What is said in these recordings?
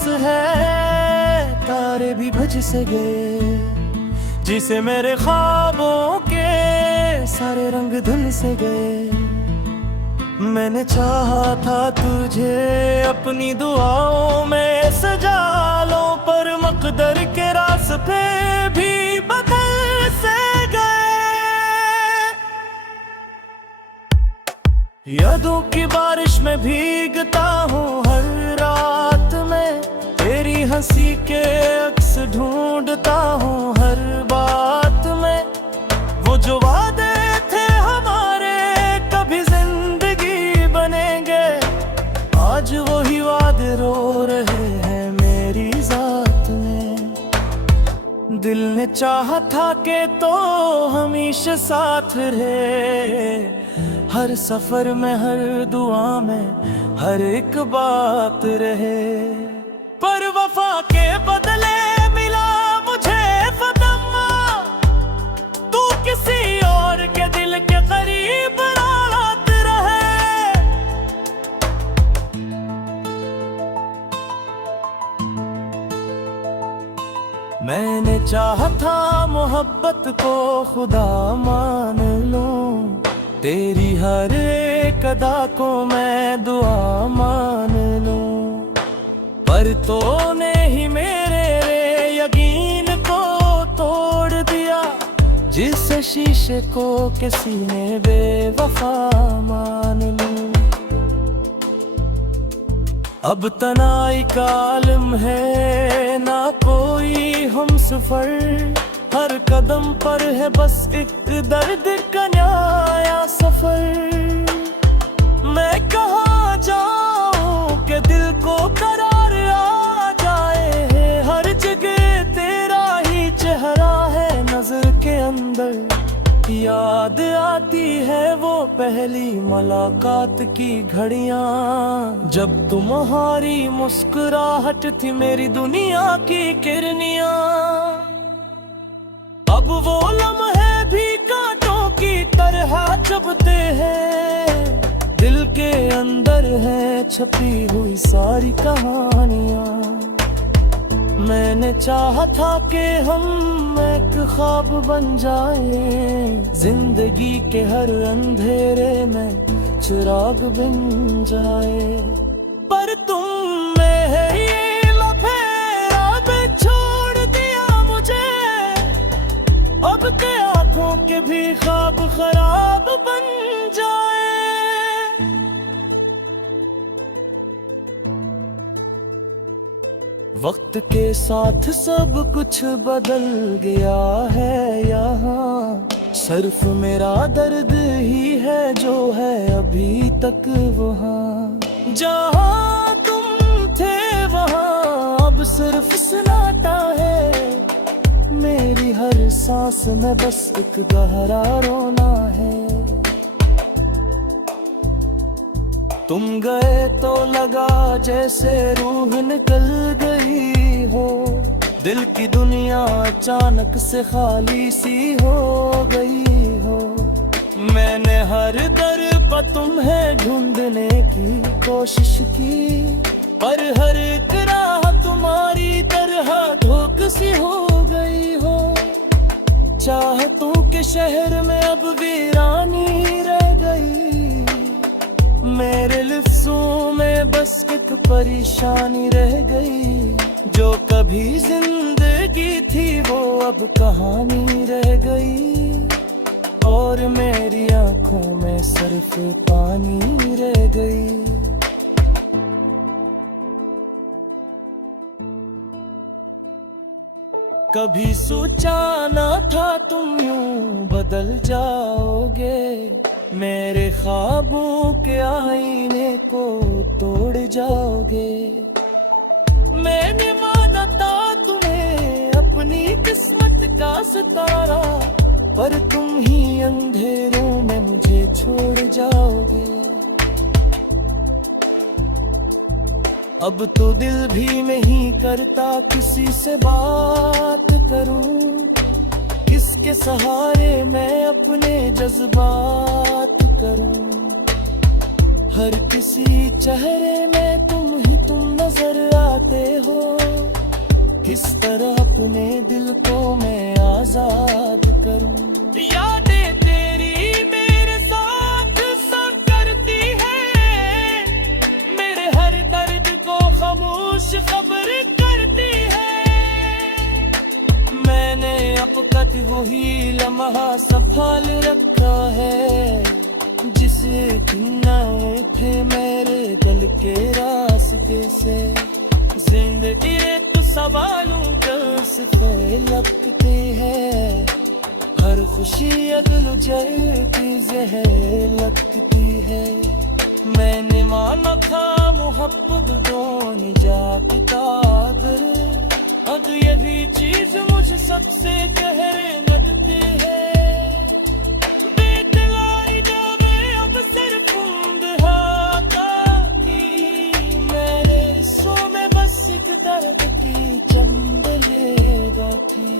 बस है, तारे भी भज से गए, जिसे मेरे ख्वाबों के सारे रंग धुल से गए। मैंने चाहा था तुझे अपनी दुआओं में सजा लो, पर मकदर के रास्ते भी बदल से गए। यादों की बारिश में भीगता हूँ हर रात में, तेरी हंसी के अक्स ढूंढता हूँ हर बात में। वो जो वादे थे हमारे कभी जिंदगी बनेंगे, आज वही वादे रो रहे हैं मेरी जात में। दिल ने चाहा था कि तो हमेशा साथ रहे, हर सफर में हर दुआ में हर एक बात रहे। पर वफा के बदले मिला मुझे सदमा, तू किसी और के दिल के करीब रात रहे। मैंने चाहा था मोहब्बत को खुदा मान लूं, तेरी हर एक अदा को मैं दुआ मान लूं। पर तूने ही मेरे यकीन को तोड़ दिया, जिस शीशे को किसी ने बेवफा मान लूं। अब तनाई का आलम है ना कोई हम सफर, हर कदम पर है बस एक दर्द का नया सफर। मैं कहाँ जाऊं कि दिल को करार आ जाए, हर जगह तेरा ही चेहरा है नजर के अंदर। याद आती है वो पहली मुलाकात की घड़ियां, जब तुम्हारी मुस्कुराहट थी मेरी दुनिया की किरनियां। अब वो लम्हे भी कांटों की तरह चुभते हैं, दिल के अंदर है छपी हुई सारी कहानियां। मैंने चाहा था कि हम एक ख्वाब बन जाएं, जिंदगी के हर अंधेरे में चिराग बन जाए। पर तुम है ये लफेरा भी छोड़ दिया मुझे, अब के आंखों के भी ख्वाब खराब बन जाए। वक्त के साथ सब कुछ बदल गया है यहाँ, सिर्फ मेरा दर्द ही है जो है अभी तक वहाँ। जहाँ तुम थे वहाँ अब सिर्फ सन्नाटा है, मेरी हर सांस में बस एक गहरा रोना है। तुम गए तो लगा जैसे रूह निकल गई हो, दिल की दुनिया अचानक से खाली सी हो गई हो। मैंने हर दर पर तुम्हें ढूंढने की कोशिश की, पर हर एक राह तुम्हारी तरह धोख सी हो गई हो। चाहतों के शहर में अब वीरानी रह गई, मेरे लफ्ज़ों में बस एक परेशानी रह गई। जो कभी जिंदगी थी वो अब कहानी रह गई, और मेरी आंखों में सिर्फ पानी रह गई। कभी सोचा ना था तुम यूं बदल जाओगे, मेरे ख्वाबों के आईने को तोड़ जाओगे। मैंने माना था तुम्हें अपनी किस्मत का सितारा, पर तुम ही अंधेरों में मुझे छोड़ जाओगे। अब तो दिल भी नहीं करता किसी से बात करूं, किसके सहारे मैं अपने जज्बात करूं। हर किसी चेहरे में तुम नजर आते हो, किस तरह अपने दिल को मैं आजाद करूं। यादें तेरी मेरे साथ सब करती है, मेरे हर दर्द को खामोश खबर करती है। मैंने अब तक वही लम्हा संभाल रखा है, जिसे दिन आए थे मेरे दिल के रास्ते से। जिंदगी तो सवालों से लगती है, हर खुशी अदल जलती जहर लगती है। मैंने माना था मोहब्बत दोनों जात कादर, अब यही चीज मुझे सबसे गहर लगती है। बेतलाई जावे अब सिर्फ मेरे सो में बस एक दर्द की चंदले बैठी।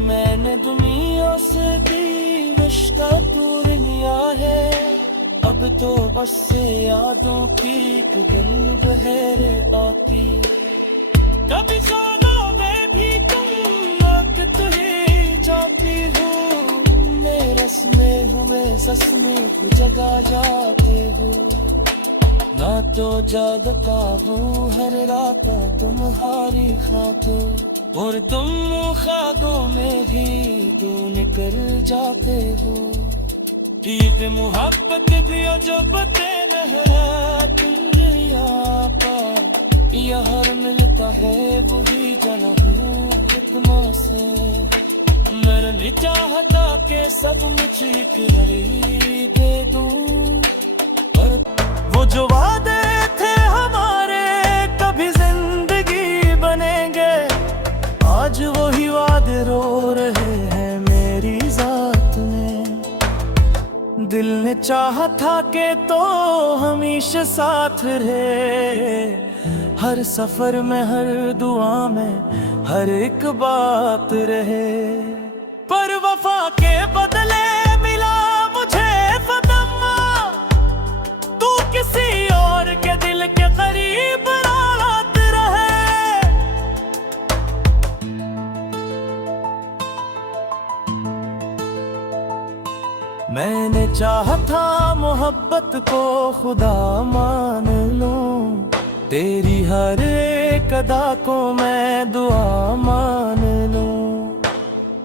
मैंने दुनिया से भी रिश्ता तोड़ लिया है, अब तो बस से यादों की एक दिल बहरे आती। कभी ख्यालों में भी तुम वक्त तुझे चाहती हो, मेरे रस में हुए सस में जगा जाते हो। ना तो जागता हूँ हर रात तुम्हारी खातिर, और तुम ख्वाबों में भी दूर कर जाते हो। ईद मोहब्बत भी जो बते नहरा तुम पर, यार मिलता है वही जन्म कितना से। मेरे लिए चाहता के सब मुझे करी दे दूं, पर वो जो वादे थे हमारे कभी जिंदगी बनेंगे, आज वही वादे रो रहे हैं मेरी जात में। दिल ने चाहा था के तो हमेशा साथ रहे, हर सफर में हर दुआ में हर एक बात रहे। पर वफा के बदले मिला मुझे फतम्मा, तू किसी और के दिल के करीब रात रहे। मैंने चाहा था मोहब्बत को खुदा मान लूं, तेरी हर एक अदा को मैं दुआ मान लूं।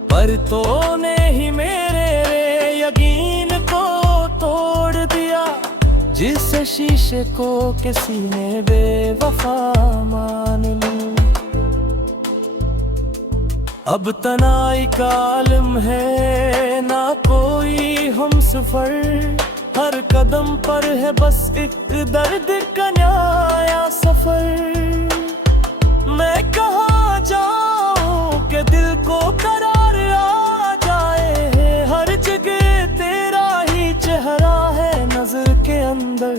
पर तूने ही मेरे यकीन को तोड़ दिया, जिस शीशे को किसी ने बेवफा मान लूं। अब तनाई का आलम है ना कोई हम सफर, हर कदम पर है बस एक दर्द का नया सफर। मैं कहाँ जाऊं कि दिल को करार आ जाए, हर जगह तेरा ही चेहरा है नजर के अंदर।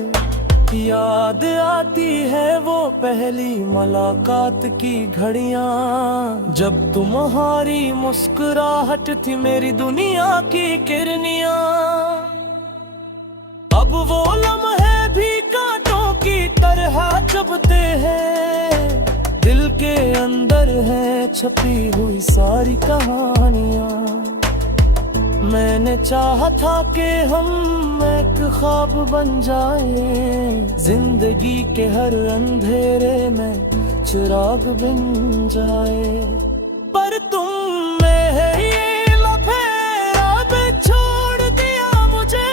याद आती है वो पहली मुलाकात की घड़ियां, जब तुम्हारी मुस्कुराहट थी मेरी दुनिया की किरनियां। अब वो लम्हे भी कांटों की तरह चुभते हैं, दिल के अंदर है छपी हुई सारी कहानियां। मैंने चाहा था कि हम एक ख्वाब बन जाए, जिंदगी के हर अंधेरे में चिराग बन जाए। पर तुमने है ये लफेरा भी छोड़ दिया मुझे,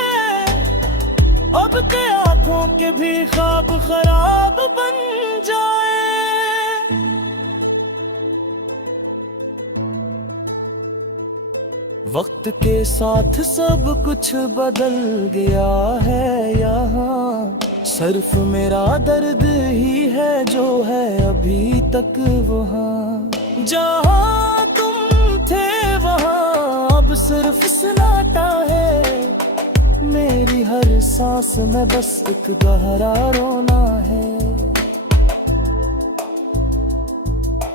अब के आंखों के भी ख्वाब खराब बन जाए। वक्त के साथ सब कुछ बदल गया है यहाँ, सिर्फ मेरा दर्द ही है जो है अभी तक वहाँ। जहाँ तुम थे वहाँ अब सिर्फ सन्नाटा है, मेरी हर सांस में बस एक गहरा रोना है।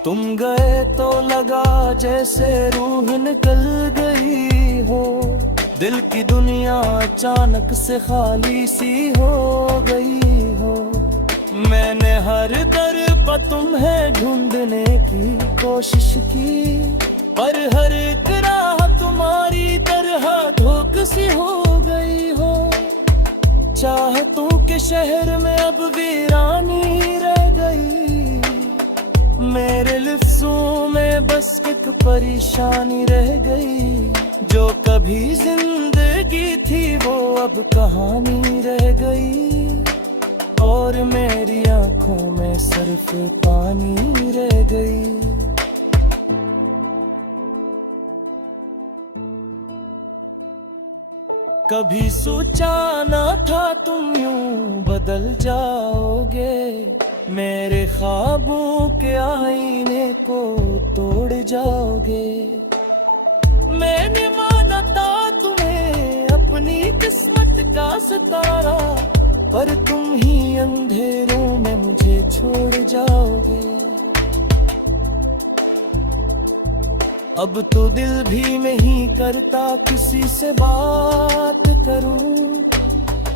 तुम गए तो लगा जैसे रूह निकल गई हो, दिल की दुनिया अचानक से खाली सी हो गई हो। मैंने हर हर दर पर तुम्हें ढूंढने की कोशिश की, पर हर एक राह तुम्हारी तरह धोख सी हो गई हो। चाहतों के शहर में अब वीरानी रह गई, मेरे लफ्ज़ों में बस एक परेशानी रह गई। जो कभी जिंदगी थी वो अब कहानी रह गई, और मेरी आंखों में सिर्फ पानी रह गई। कभी सोचा ना था तुम यूं बदल जाओगे, मेरे ख्वाबों के आईने को तोड़ जाओगे। मैंने माना था तुम्हें अपनी किस्मत का सितारा, पर तुम ही अंधेरों में मुझे छोड़ जाओगे। अब तो दिल भी नहीं करता किसी से बात करूं,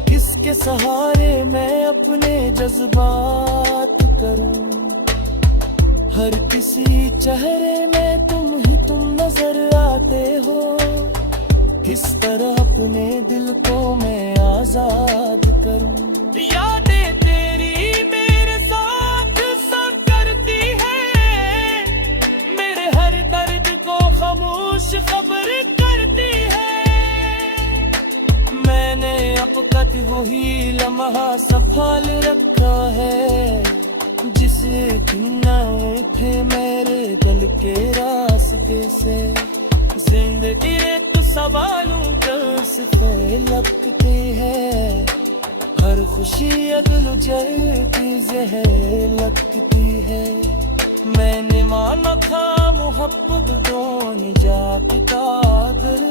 किसके सहारे मैं अपने जज्बात करूं। हर किसी चेहरे में तुम नजर आते हो, किस तरह अपने दिल को मैं आजाद करूं। यादें तेरी मेरे साथ सब करती है, मेरे हर दर्द को खामोश खबर करती है। मैंने अब तक वही लम्हा संभाल रखा है, जिसे किनारे थे मेरे दिल के रास्ते से। जिंदगी एक सवालों से लगती है, हर खुशी अगल जलती जहर लगती है। मैंने माना था मोहब्बत दो निजात का दर,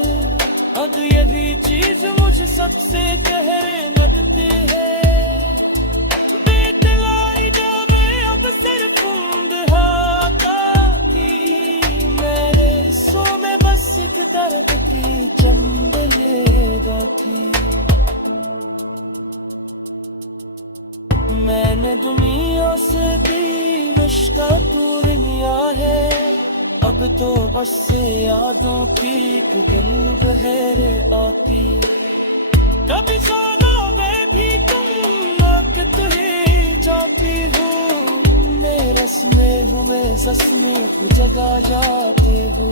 अब यही चीज मुझे सबसे गहरे लगती है। बेतलाई जावे अब सिर्फ मेरे सो में बस एक दर्द की चंद लेगा थी। मैंने दुनिया से दी रिश्ता तोड़ लिया है, अब तो बस से यादों की एक दिल बहरे आती। कभी सपनों में भी तुम वक्त ही जाती हो, मेरे में हुए सस में जगा जाते हो।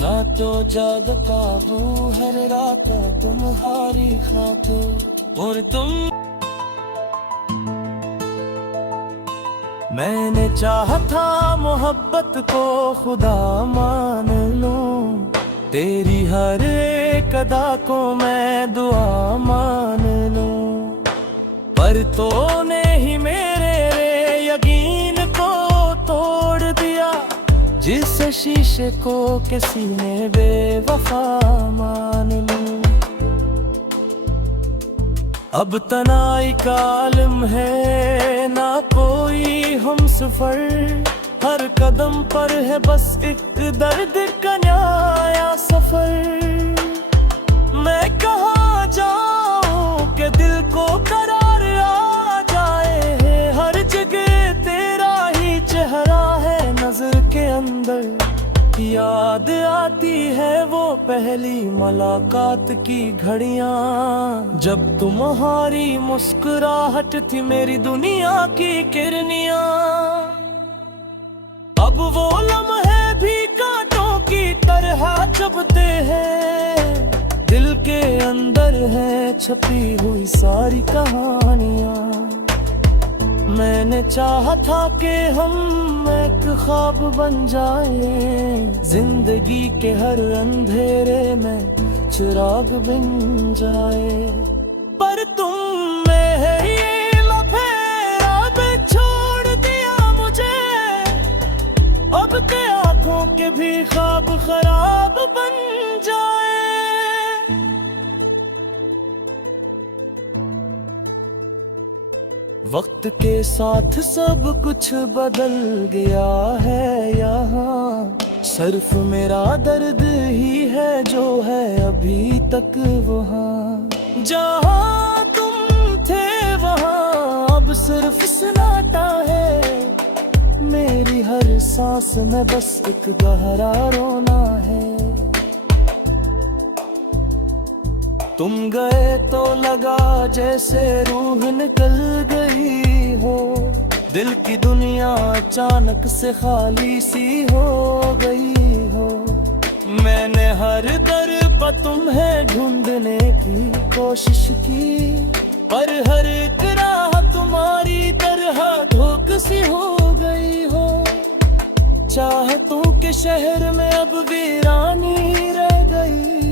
ना तो जागता हूँ हर रात तुम्हारी खातिर, और तुम मैंने चाहा था मोहब्बत को खुदा मान लूं, तेरी हर एक अदा को मैं दुआ मान लूं। पर तूने ही मेरे यकीन को तोड़ दिया, जिस शीशे को किसी ने बेवफा मान लूं। अब तनाई का आलम है ना कोई हम सफर, हर कदम पर है बस एक दर्द का नया सफर। मैं कहाँ जाऊं कि दिल को करार आ जाए, हर जगह तेरा ही चेहरा है नजर के अंदर। याद आती है वो पहली मुलाकात की घड़ियां, जब तुम्हारी मुस्कुराहट थी मेरी दुनिया की किरनियां। अब वो लम्हे भी कांटों की तरह चुभते हैं, दिल के अंदर है छपी हुई सारी कहानियां। मैंने चाहा था कि हम एक ख्वाब बन जाएं, जिंदगी के हर अंधेरे में चिराग बन जाए। पर तुमने है ये लफेरा भी छोड़ दिया मुझे, अब के आंखों के भी ख्वाब खराब बन जाए। वक्त के साथ सब कुछ बदल गया है यहाँ, सिर्फ मेरा दर्द ही है जो है अभी तक वहाँ। जहाँ तुम थे वहाँ अब सिर्फ सन्नाटा सांस में बस एक गहरा रोना है। तुम गए तो लगा जैसे रूह निकल गई हो, दिल की दुनिया अचानक से खाली सी हो गई हो। मैंने हर दर पर तुम्हें ढूंढने की कोशिश की, पर हर एक राह तुम्हारी तरह धोख सी हो गई हो। चाहतों के शहर में अब वीरानी रह गई,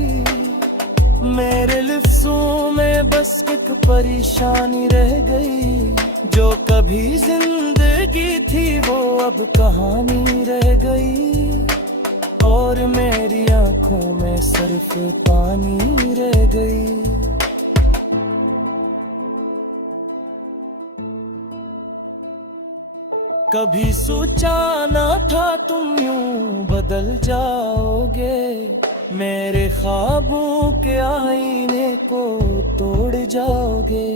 मेरे लफ्ज़ों में बस एक परेशानी रह गई। जो कभी जिंदगी थी वो अब कहानी रह गई, और मेरी आंखों में सिर्फ पानी रह गई। कभी सोचा ना था तुम यूं बदल जाओगे, मेरे ख्वाबों के आईने को तोड़ जाओगे।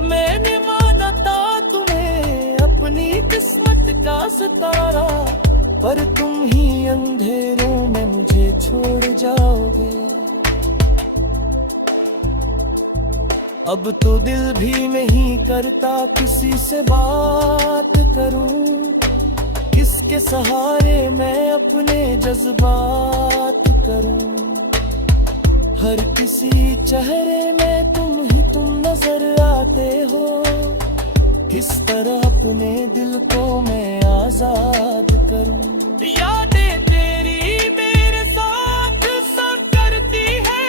मैंने माना था तुम्हें अपनी किस्मत का सितारा, पर तुम ही अंधेरों में मुझे छोड़ जाओगे। अब तो दिल भी नहीं करता किसी से बात करूं, किसके सहारे मैं अपने जज्बात करूं। हर किसी चेहरे में तुम नजर आते हो, किस तरह अपने दिल को मैं आजाद करूं। यादें तेरी मेरे साथ सब करती है,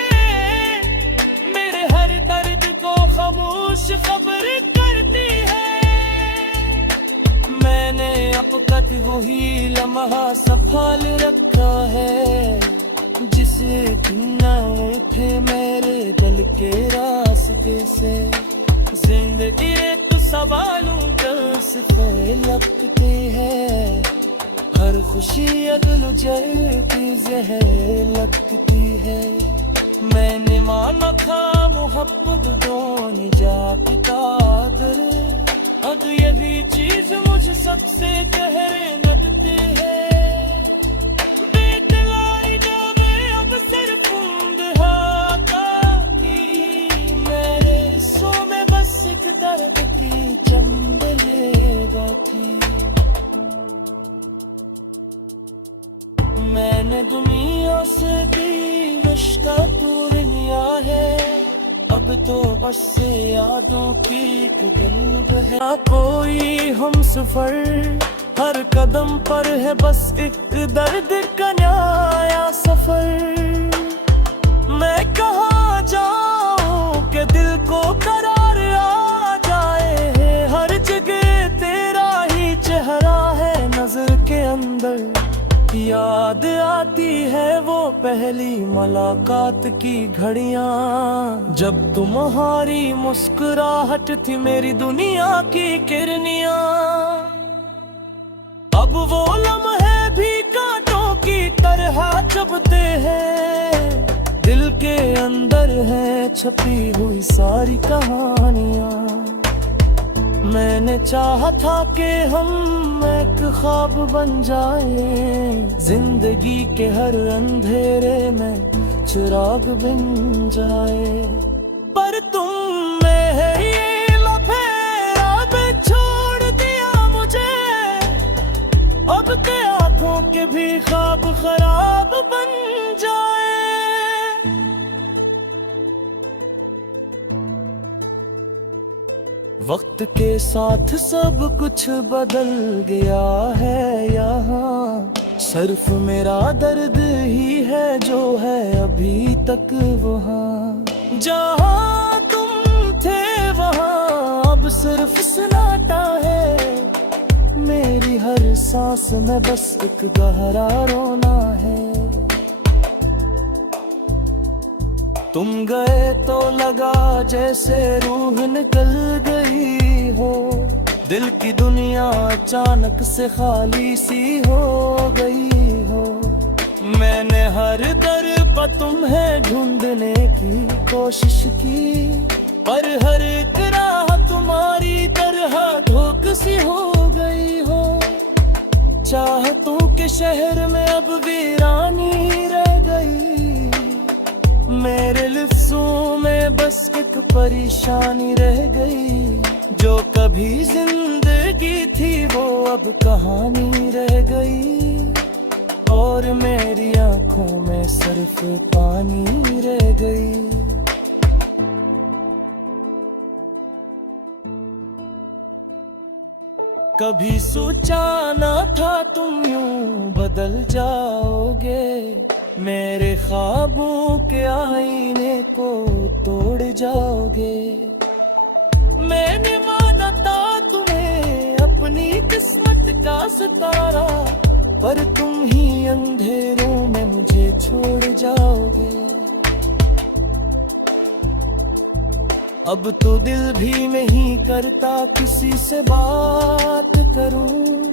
मेरे हर दर्द को खामोश खबर करती है। मैंने औकात वही लम्हा संभाल रखा है, जिसे किनारे थे मेरे दिल के रास्ते से। जिंदगी तो सवालों से लगती है, हर खुशी अगल की जहर लगती है। मैंने माना था मोहब्बत दोनों जाती कादर, अब यही चीज मुझे सबसे गहरे लगती है। बेतलाई जावे अब सिर बूंद की, मेरे सो में बस एक दर्द की चंबलेगा थी। मैंने दुनिया से दी रिश्ता तोड़ लिया है, अब तो बस से यादों की एक गंध है। ना कोई हम सफर, हर कदम पर है बस एक दर्द का नया सफर। मैं कहाँ जाऊँ कि दिल को करार आ जाए, हर जगह तेरा ही चेहरा है नजर के अंदर। याद आती है वो पहली मुलाकात की घड़ियां, जब तुम्हारी मुस्कुराहट थी मेरी दुनिया की किरनियां। अब वो लम्हे भी कांटों की तरह चुभते हैं, दिल के अंदर है छपी हुई सारी कहानियां। मैंने चाहा था कि हम एक ख्वाब बन जाएं, जिंदगी के हर अंधेरे में चिराग बन जाए। पर तुमने है ये लफेरा पे छोड़ दिया मुझे, अब के आंखों के भी ख्वाब खराब बन जाए। वक्त के साथ सब कुछ बदल गया है यहाँ, सिर्फ मेरा दर्द ही है जो है अभी तक वहाँ। जहाँ तुम थे वहाँ अब सिर्फ सन्नाटा है, मेरी हर सांस में बस एक गहरा रोना है। तुम गए तो लगा जैसे रूह निकल गई हो, दिल की दुनिया अचानक से खाली सी हो गई हो। मैंने हर दर पर तुम्हें ढूंढने की कोशिश की, पर हर एक राह तुम्हारी तरह धोख सी हो गई हो। चाहतों के शहर में अब वीरानी रह गई, मेरे लफ्जों में बस एक परेशानी रह गई। जो कभी जिंदगी थी वो अब कहानी रह गई, और मेरी आंखों में सिर्फ पानी रह गई। कभी सोचा ना था तुम यूं बदल जाओगे, मेरे ख्वाबों के आईने को तोड़ जाओगे। मैंने माना था तुम्हें अपनी किस्मत का सितारा, पर तुम ही अंधेरों में मुझे छोड़ जाओगे। अब तो दिल भी नहीं करता किसी से बात करूं,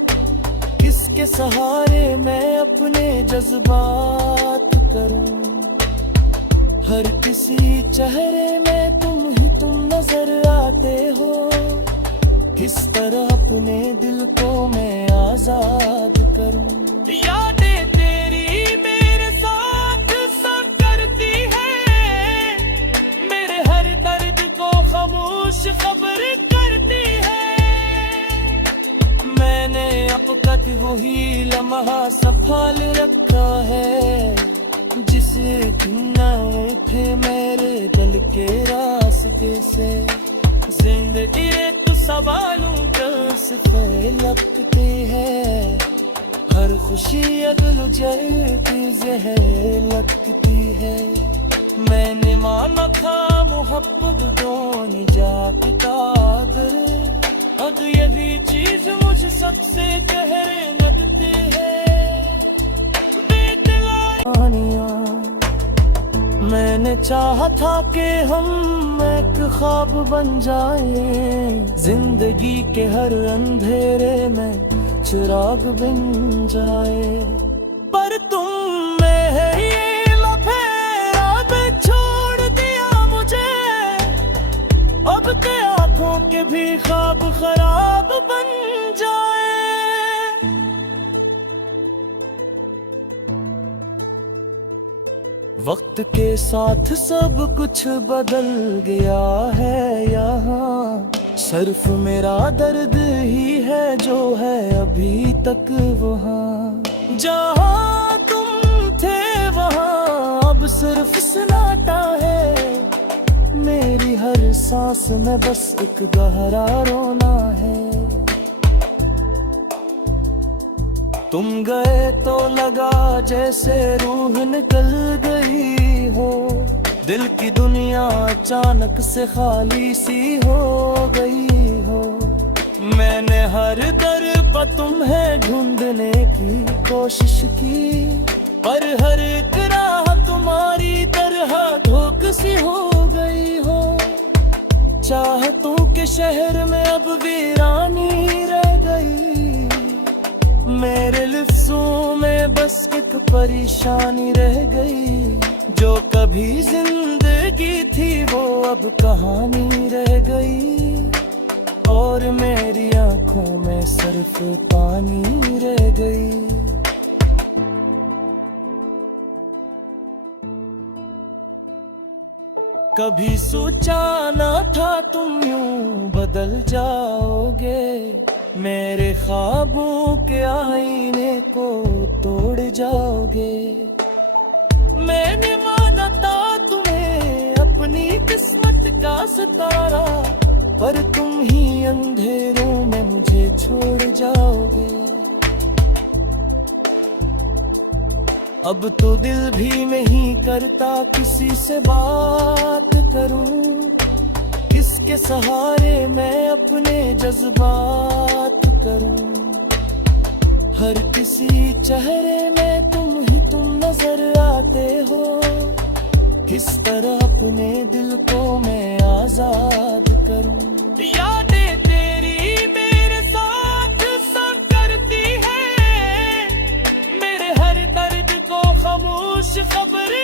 किसके सहारे मैं अपने जज्बात करूं। हर किसी चेहरे में तुम नजर आते हो, किस तरह अपने दिल को मैं आजाद करूं। यादें तेरी मेरे साथ सब करती है, मेरे हर दर्द को खामोश खबर करती है। मैंने औकात वही लम्हा संभाल रखा है, जिसे किनारे थे मेरे दिल के रास्ते से। जिंदगी तो सवालों से लगती है, हर खुशी अगल जलती जहर लगती है। मैंने माना था मोहब्बत दोनों जात कादर, अब यही चीज मुझे सबसे गहरे लगती है। मैंने चाहा था कि हम एक ख्वाब बन जाएं, जिंदगी के हर अंधेरे में चिराग बन जाए। पर तुमने ये लफेरा में छोड़ दिया मुझे, अब के आंखों के भी ख्वाब खराब बन जाए। वक्त के साथ सब कुछ बदल गया है यहाँ, सिर्फ मेरा दर्द ही है जो है अभी तक वहाँ। जहाँ तुम थे वहाँ अब सिर्फ सन्नाटा है, मेरी हर सांस में बस एक गहरा रोना है। तुम गए तो लगा जैसे रूह निकल गई हो, दिल की दुनिया अचानक से खाली सी हो गई हो। मैंने हर दर पर तुम्हें ढूंढने की कोशिश की, पर हर एक राह तुम्हारी तरह धोख सी हो गई हो। चाहतों के शहर में अब वीरानी रह गई, मेरे लफ्जों में बस एक परेशानी रह गई। जो कभी जिंदगी थी वो अब कहानी रह गई, और मेरी आंखों में सिर्फ पानी रह गई। कभी सोचा ना था तुम यूं बदल जाओगे, मेरे ख्वाबों के आईने को तोड़ जाओगे। मैंने माना था तुम्हें अपनी किस्मत का सितारा, पर तुम ही अंधेरों में मुझे छोड़ जाओगे। अब तो दिल भी नहीं करता किसी से बात करूं, किसके सहारे मैं अपने जज्बात करूं। हर किसी चेहरे में तुम नजर आते हो, किस तरह अपने दिल को मैं आजाद करूं। यादें तेरी मेरे साथ सब करती है, मेरे हर दर्द को खामोश खबर